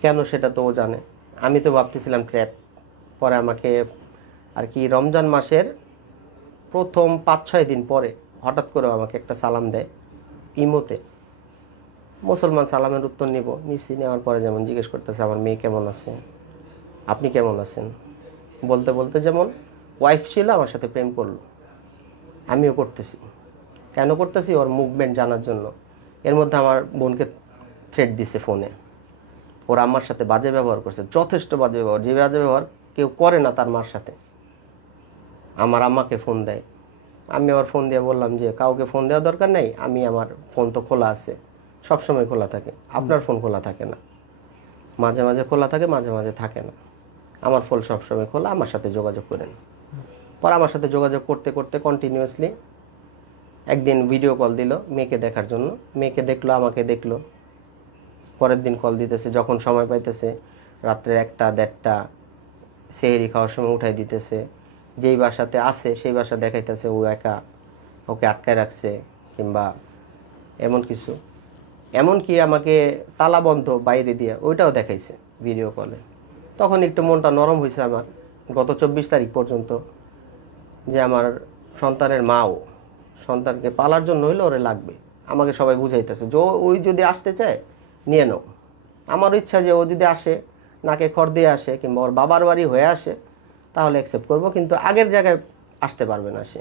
কেন সেটা তো ও জানে, আমি তো ভাবতেছিলাম ট্র্যাপ। পরে আমাকে আর কি রমজান মাসের প্রথম 5-6 দিন পরে হঠাৎ করে আমাকে একটা সালাম দেয় ইমোতে, মুসলমান সালামের উত্তর নিচ্ছি, নেওয়ার পরে যেমন জিজ্ঞেস করতেছে আমার মেয়ে কেমন আছে, আপনি কেমন আছেন, বলতে বলতে যেমন ওয়াইফ ছিল আমার সাথে প্রেম করলো, আমিও করতেছি। কেন করতেছি? ওর মুভমেন্ট জানার জন্য। এর মধ্যে আমার বোনকে থ্রেট দিছে ফোনে, ওর আম্মার সাথে বাজে ব্যবহার করছে, যথেষ্ট বাজে ব্যবহার, যে বাজে ব্যবহার কেউ করে না তার মার সাথে। আমার আম্মাকে ফোন দেয়, আমি আবার ফোন দিয়ে বললাম যে কাউকে ফোন দেওয়ার দরকার নেই, আমি আমার ফোন তো খোলা আছে, সবসময় খোলা থাকে, আপনার ফোন খোলা থাকে না, মাঝে মাঝে খোলা থাকে, মাঝে মাঝে থাকে না, আমার ফোন সবসময় খোলা, আমার সাথে যোগাযোগ করেন। পর আমার সাথে যোগাযোগ করতে করতে কন্টিনিউয়াসলি একদিন ভিডিও কল দিল মেয়েকে দেখার জন্য, মেয়েকে দেখলো, আমাকে দেখলো, পরের দিন কল দিতেছে যখন সময় পাইতেছে, রাত্রে 1টা-1:30 সেহরি খাওয়ার সময় উঠাই দিতেছে, যেই বাসাতে আছে সেই বাসা দেখাইতেছে ও একা, ওকে আটকায় রাখছে, কিংবা এমন কিছু, এমনকি আমাকে তালা বন্ধ বাইরে দিয়ে ওইটাও দেখাইছে ভিডিও কলে। তখন একটু মনটা নরম হয়েছে আমার, গত 24 তারিখ পর্যন্ত, যে আমার সন্তানের মাও সন্তানকে পালার জন্য হইলে ওরে লাগবে, আমাকে সবাই বুঝাইতেছে যে ওই যদি আসতে চায় নিয়ে নাও। আমার ইচ্ছা যে ও যদি আসে, নাকে খড় দিয়ে আসে, কিংবা ওর বাবার বাড়ি হয়ে আসে, তাহলে অ্যাকসেপ্ট করব, কিন্তু আগের জায়গায় আসতে পারবে না সে।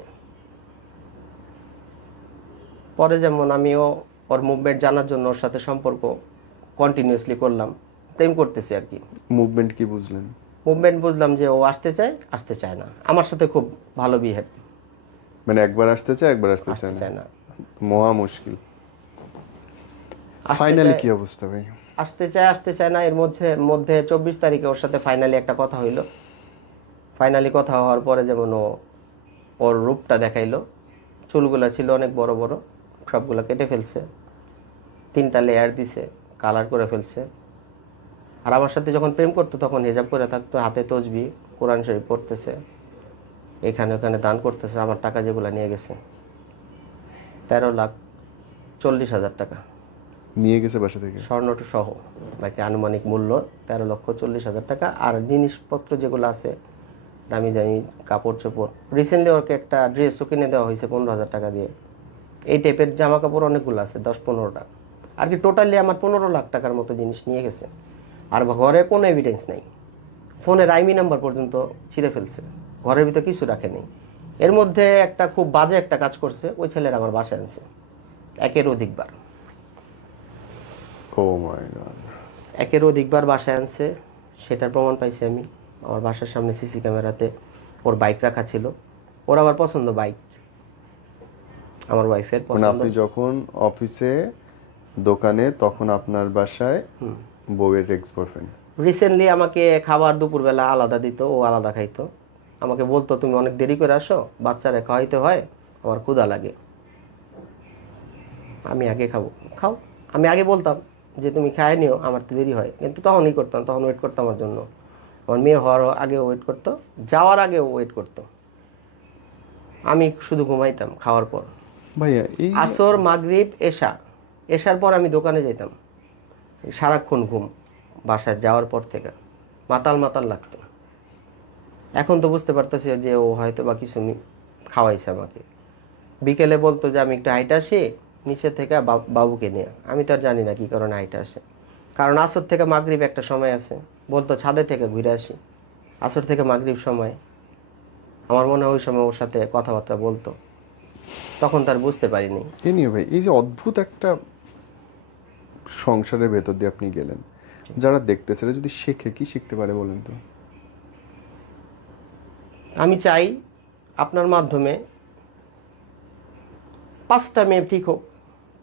পরে যেমন আমিও ওর মুভমেন্ট জানার জন্য ওর সাথে সম্পর্ক কন্টিনিউয়াসলি করলাম, প্রেম করতেছি আর কি। মুভমেন্ট কি বুঝলেন? মুভমেন্ট বুঝলাম যে ও আসতে চায় না, আমার সাথে খুব ভালো বিহেভ, মানে একবার আসতে চায়, একবার আসতে চায় না, মহা মুশকিল। ফাইনালি কি অবস্থা ভাই? আসতে চায় না। এর মধ্যে 24 তারিখে ওর সাথে ফাইনালি একটা কথা হইলো। ফাইনালি কথা হওয়ার পরে যেমন ওর রূপটা দেখাইলো, চুলগুলা ছিল অনেক বড় বড়, সবগুলো কেটে ফেলছে, 3টা লেয়ার দিছে, কালার করে ফেলছে। আর আমার সাথে যখন প্রেম করতো তখন হিজাব করে থাকতো, হাতে তসবি, কোরআন শরীফ পড়তেছে, এখানে ওখানে দান করতেছে। আমার টাকা যেগুলো নিয়ে গেছে 13,40,000 টাকা নিয়ে গেছে বাসা থেকে, স্বর্ণটা সহ, বাকি আনুমানিক মূল্য 13,40,000 টাকা। আর জিনিসপত্র যেগুলো আছে, দামি দামি কাপড় চোপড়, রিসেন্টলি ওকে একটা ড্রেসও কিনে দেওয়া হয়েছে 15,000 টাকা দিয়ে। এই টাইপের জামা কাপড় অনেকগুলো আছে, 10-15টা আর কি। টোটালি আমার 15 লাখ টাকার মতো জিনিস নিয়ে গেছে। আর ঘরে কোনো এভিডেন্স নাই, ফোনের আইমি নাম্বার পর্যন্ত ছিঁড়ে ফেলছে, ঘরের ভিতরে কিছু রাখে নেই। এর মধ্যে একটা খুব বাজে একটা কাজ করছে, ওই ছেলের আমার বাসায় আনছে 1-এর অধিকবার। ও মাই গড, 1-এর অধিকবার বাসায় আনছে, সেটার প্রমাণ পাইছি আমি। আমার বাসার সামনে সিসি ক্যামেরাতে ওর বাইক রাখা ছিল, ওর আমার পছন্দ বাইক, আমার ওয়াইফের পছন্দ। আপনি যখন অফিসে দোকানে, তখন আপনার বাসায় বউয়ের এক্স বয়ফ্রেন্ড রিসেন্টলি আমাকে খাবার দুপুরবেলা আলাদা দিত, ও আলাদা খাইতো। আমাকে বলতো তুমি অনেক দেরি করে আসো, বাচ্চারা খাওয়াইতে হয়, আমার ক্ষুধা লাগে, আমি আগে খাবো। খাও। আমি আগে বলতাম যে তুমি খায় নিও, আমার তো দেরি হয়, কিন্তু তখনই করতাম, তখন ওয়েট করতো আমার জন্য। আমার মেয়ে হওয়ার আগেও ওয়েট করতো, যাওয়ার আগেও ওয়েট করতো। আমি শুধু ঘুমাইতাম খাওয়ার পর। ভাইয়া এই আসর, মাগরিব, এশার পর আমি দোকানে যেতাম, সারাক্ষণ ঘুম। বাসায় যাওয়ার পর থেকে মাতাল মাতাল লাগতো। এখন তো বুঝতে পারতেছি যে ও হয়তো বা কিছু খাওয়াইছে আমাকে। বিকেলে বলতো যে আমি একটু হাইটে আসি নিচে থেকে বাবুকে নিয়ে। আমি তো আর জানি না কী কারণে হাইটে আসে, কারণ আসর থেকে মাগরিব একটা সময় আছে, বলতো ছাদে থেকে ঘুরে আসি। আসর থেকে মাগরিব সময় আমার মনে হয় ওই সময় ওর সাথে কথাবার্তা বলতো, তখন তার বুঝতে পারিনি। এ নিয়ে ভাই, এই যে অদ্ভুত একটা সংসারের ভেতর দিয়ে আপনি গেলেন, যারা দেখতেছে যদি শেখে, কি শিখতে পারে বলেন তো? আমি চাই আপনার মাধ্যমে 5টা মেয়ে ঠিক হোক,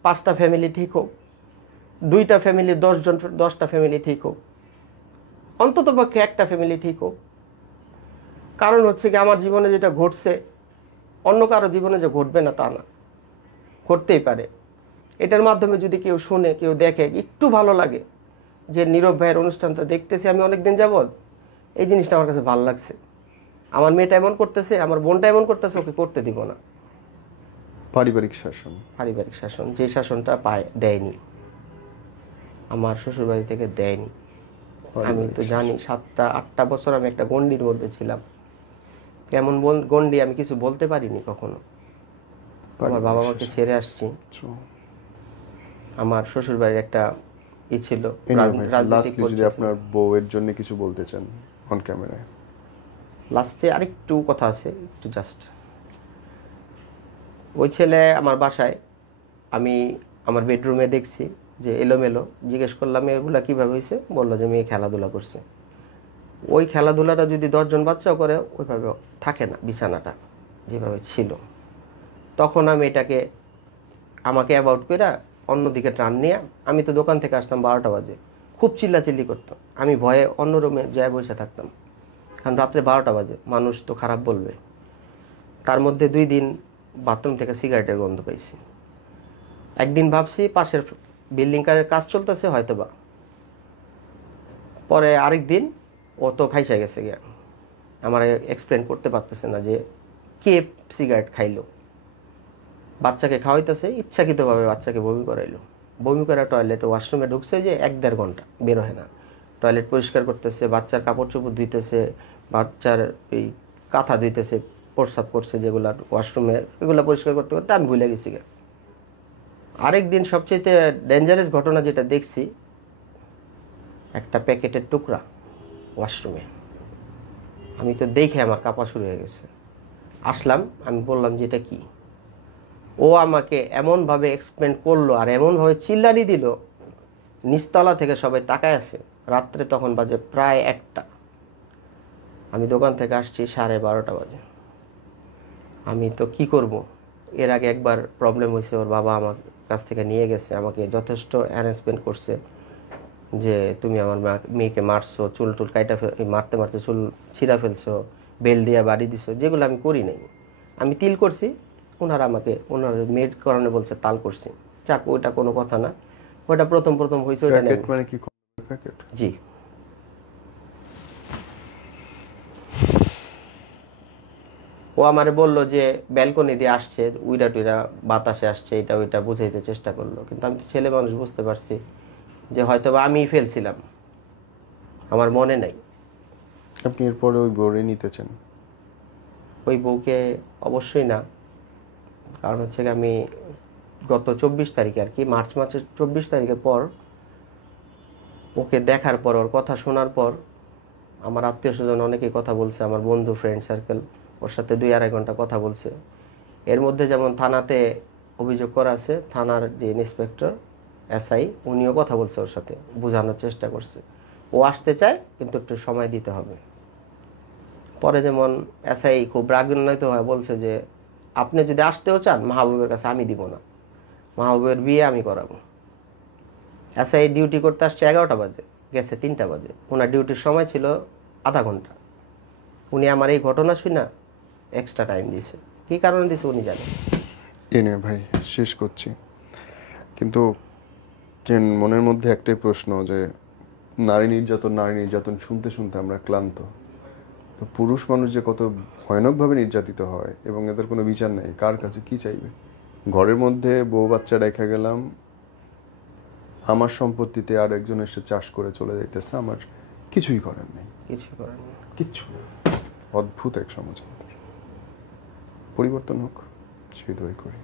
5টা ফ্যামিলি ঠিক হোক, 2টা ফ্যামিলি, 10টা ফ্যামিলি ঠিক হোক, অন্তত পক্ষে একটা ফ্যামিলি ঠিক হোক। কারণ হচ্ছে কি, আমার জীবনে যেটা ঘটছে অন্য কারো জীবনে যে ঘটবে না তা না, ঘটতেই পারে। এটার মাধ্যমে যদি কেউ শুনে, কেউ দেখে, একটু ভালো লাগে যে নীরব ভাইয়ের অনুষ্ঠানটা দেখতেছি আমি অনেকদিন যাবৎ, এই জিনিসটা আমার কাছে ভালো লাগছে। আমার মেয়েটা এমন করতেছে, আমার বোনটা এমন করতেছে, ওকে করতে দিব না। পারিবারিক শাসন, পারিবারিক শাসন, যে শাসনটা দেয়নি আমার শ্বশুরবাড়ি থেকে, দেয়নি। আমি তো জানি 7-8টা বছর আমি একটা গণ্ডির মধ্যে ছিলাম। কেমন গণ্ডি, আমি কিছু বলতে পারিনি কখনো। আমার বাবা মাকে ছেড়ে আসছি। আমার শ্বশুরবাড়ির একটা ছিল রাজনৈতিক। যদি আপনার বউয়ের জন্য কিছু বলতে চান অন ক্যামেরায়। লাস্টে আরেকটু কথা আছে, একটু জাস্ট। ওই ছেলে আমার বাসায়, আমি আমার বেডরুমে দেখছি যে এলোমেলো। জিজ্ঞেস করলাম এগুলা কীভাবে হয়েছে, বললো যে মেয়ে খেলাধুলা করছে। ওই খেলাধুলাটা যদি 10 জন বাচ্চাও করে, ওইভাবে থাকে না বিছানাটা যেভাবে ছিল। তখন আমি এটাকে, আমাকে অ্যাবাউট করে অন্যদিকে টান নিয়ে, আমি তো দোকান থেকে আসতাম 12টা বাজে, খুব চিল্লাচিল্লি করতো। আমি ভয়ে অন্য রুমে যায় বসে থাকতাম, কারণ রাত্রে 12টা বাজে, মানুষ তো খারাপ বলবে। তার মধ্যে 2 দিন বাথরুম থেকে সিগারেটের গন্ধ পাইছি। একদিন ভাবছি পাশের বিল্ডিং কাজ চলতেছে হয়তো বা। পরে আরেক দিন ও তো ফাইসা গেছে গিয়া, আমার এক্সপ্লেন করতে পারতেছে না যে কে সিগারেট খাইলো। বাচ্চাকে খাওয়াইতেছে, ইচ্ছাকৃতভাবে বাচ্চাকে বমি করাইলো। বমি করা টয়লেটে ওয়াশরুমে ঢুকছে যে 1-1.5 ঘন্টা বের হয় না। টয়লেট পরিষ্কার করতেছে, বাচ্চার কাপড় চোপড় ধুইতেছে, বাচ্চার এই কাঁথা ধুইতেছে, প্রস্রাব করছে যেগুলা ওয়াশরুমে, এগুলো পরিষ্কার করতে করতে আমি ভুলে গেছি গা। আরেক দিন সবচেয়ে ডেঞ্জারাস ঘটনা যেটা দেখছি, একটা প্যাকেটের টুকরা ওয়াশরুমে। আমি তো দেখে আমার কাঁপা শুরু হয়ে গেছে। আসলাম, আমি বললাম যে এটা কি। ও আমাকে এমনভাবে এক্সপ্লেন করলো আর এমনভাবে চিল্লানি দিল, নিচতলা থেকে সবাই তাকায় আছে। রাত্রে তখন বাজে প্রায় 1টা, আমি দোকান থেকে আসছি 12:30 বাজে। আমি তো কি করব। এর আগে একবার প্রবলেম হয়েছে, ওর বাবা আমার কাছ থেকে নিয়ে গেছে, আমাকে যথেষ্ট অ্যারেঞ্জমেন্ট করছে যে তুমি আমার মেয়েকে মারছো, চুল টুল কাইটা মারতে মারতে চুল ছিঁড়া ফেলছো, বেল দিয়ে বাড়ি দিছো, যেগুলো আমি করি নাই। আমি তিল করছি, ওনারা আমাকে ওনারা মেয়ের কারণে বলছে তাল করছি। যাক, ওইটা কোনো কথা না, ওইটা প্রথম হয়েছে। ওইটা মানে কি প্যাকেট? জি। ও আমারে বললো যে ব্যালকনি দিয়ে আসছে, উইরা টুইরা বাতাসে আসছে, এটা ওইটা বুঝাইতে চেষ্টা করলো। কিন্তু আমি ছেলে মানুষ, বুঝতে পারছি যে হয়তো বা আমি ফেলছিলাম, আমার মনে নাই। আপনি এরপরে ওই বউরে নিতে চান? ওই বউকে অবশ্যই না। কারণ হচ্ছে আমি গত 24 তারিখে আর কি, মার্চ মাসের 24 তারিখের পর ওকে দেখার পর, ওর কথা শোনার পর, আমার আত্মীয় স্বজন অনেকেই কথা বলছে, আমার বন্ধু ফ্রেন্ড সার্কেল ওর সাথে 2-2.5 ঘন্টা কথা বলছে। এর মধ্যে যেমন থানাতে অভিযোগ করা আছে, থানার যে ইন্সপেক্টর SI উনিও কথা বলছে ওর সাথে, বোঝানোর চেষ্টা করছে ও আসতে চায় কিন্তু একটু সময় দিতে হবে। পরে যেমন SI খুব রাগান্বিত হয়ে বলছে যে আপনি যদি আসতেও চান মাহবুবের কাছে, আমি দিব না, মাহবুবের বিয়ে আমি করাবো। SI ডিউটি করতে আসছে 11টা বাজে, গেছে 3টা বাজে। ওনার ডিউটির সময় ছিল আধা ঘন্টা। উনি আমার এই ঘটনা শুনে এক্সট্রা টাইম দিয়েছে, কী কারণে দিয়েছে উনি জানেন। এনে ভাই শেষ করছি, কিন্তু কেন মনের মধ্যে একটাই প্রশ্ন যে নারী নির্যাতন শুনতে শুনতে আমরা ক্লান্ত। তো পুরুষ মানুষ যে কত ভয়ানকভাবে নির্যাতিত হয় এবং এদের কোনো বিচার নেই, কার কাছে কি চাইবে? ঘরের মধ্যে বউ বাচ্চা রেখে গেলাম, আমার সম্পত্তিতে আর একজন এসে চাষ করে চলে যাইতেছে, আমার কিছুই করার নেই, কিচ্ছু না। অদ্ভুত এক সমাজ আমাদের, পরিবর্তন হোক সেই দোয়াই করি।